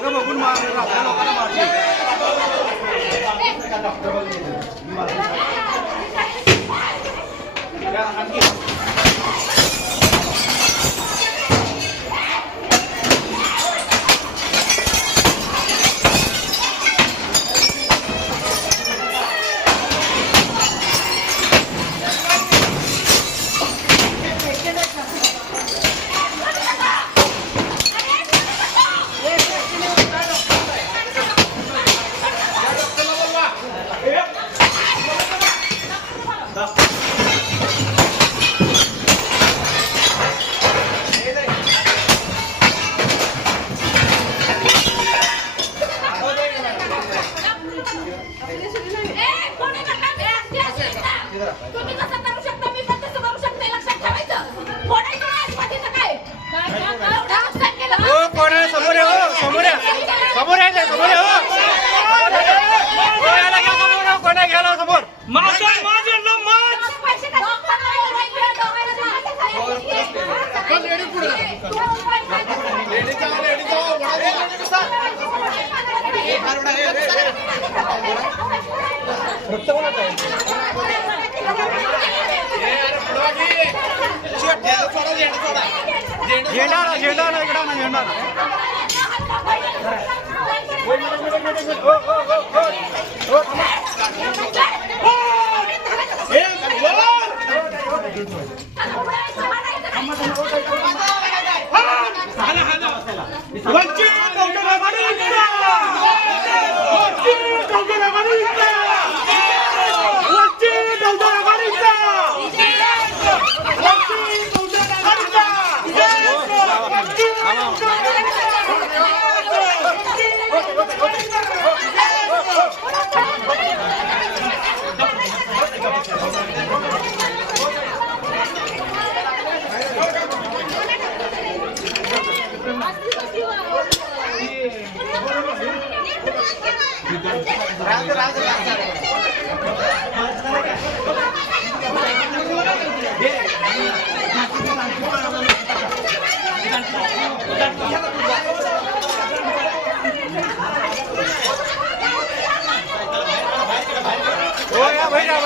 मागं बघून मारणार आपल्या लोकांना मारली आणखी तुम्ही कसं करू शकता? मी पण तसं करू शकते लक्षात ठेवायचं. फोडायचं नाही आसपाटीचं काय? एवढं नुकसान केलं. हो कोण आहे समोर आहे हो समोर आहे समोर आहे ते, समोर आहे हो. कोणाला घ्या समोर हो, कोणा घ्यायला समोर? माझं माझं ना माझ. पैसे झेंडा आला झेंडा इकडं ना झेंडा आला वंचित.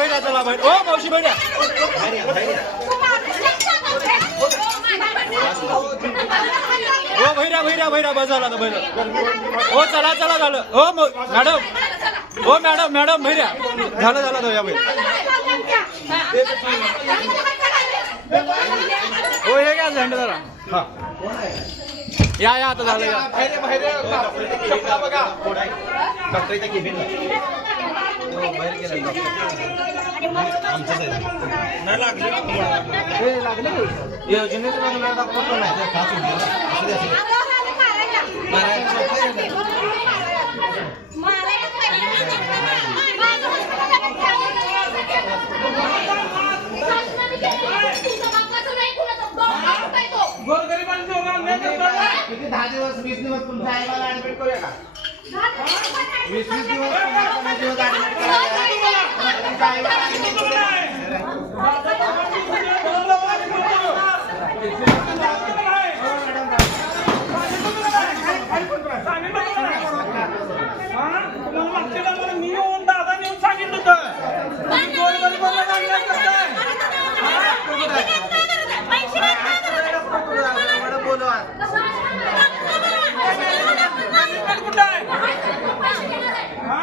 या चला भैया हो मावशी बहिण्या. ओ भैरा भैरा भैरा बस झाला भैया हो चला चला झालं. हो मॅडम. हो मॅडम मॅडम भैऱ्या झालं झालं तो या भैया हो हे काय झेंडा जरा. हा. या या आता झालं या. गोरगरिबांचं अन्याय करताना किती दहा दिवस वीस दिवस तुमच्या आईला ऍडमिट करूया का? वीस वीस दिवस पंधरा दिवस ऍडमिट करूया तुमच्या आईला admit करूया. मी येऊन दादा नेऊन सांगितलं होतं तुम्ही गोरगरिबांना अन्याय करताय मॅडम बोलवा कुठं आहे हा?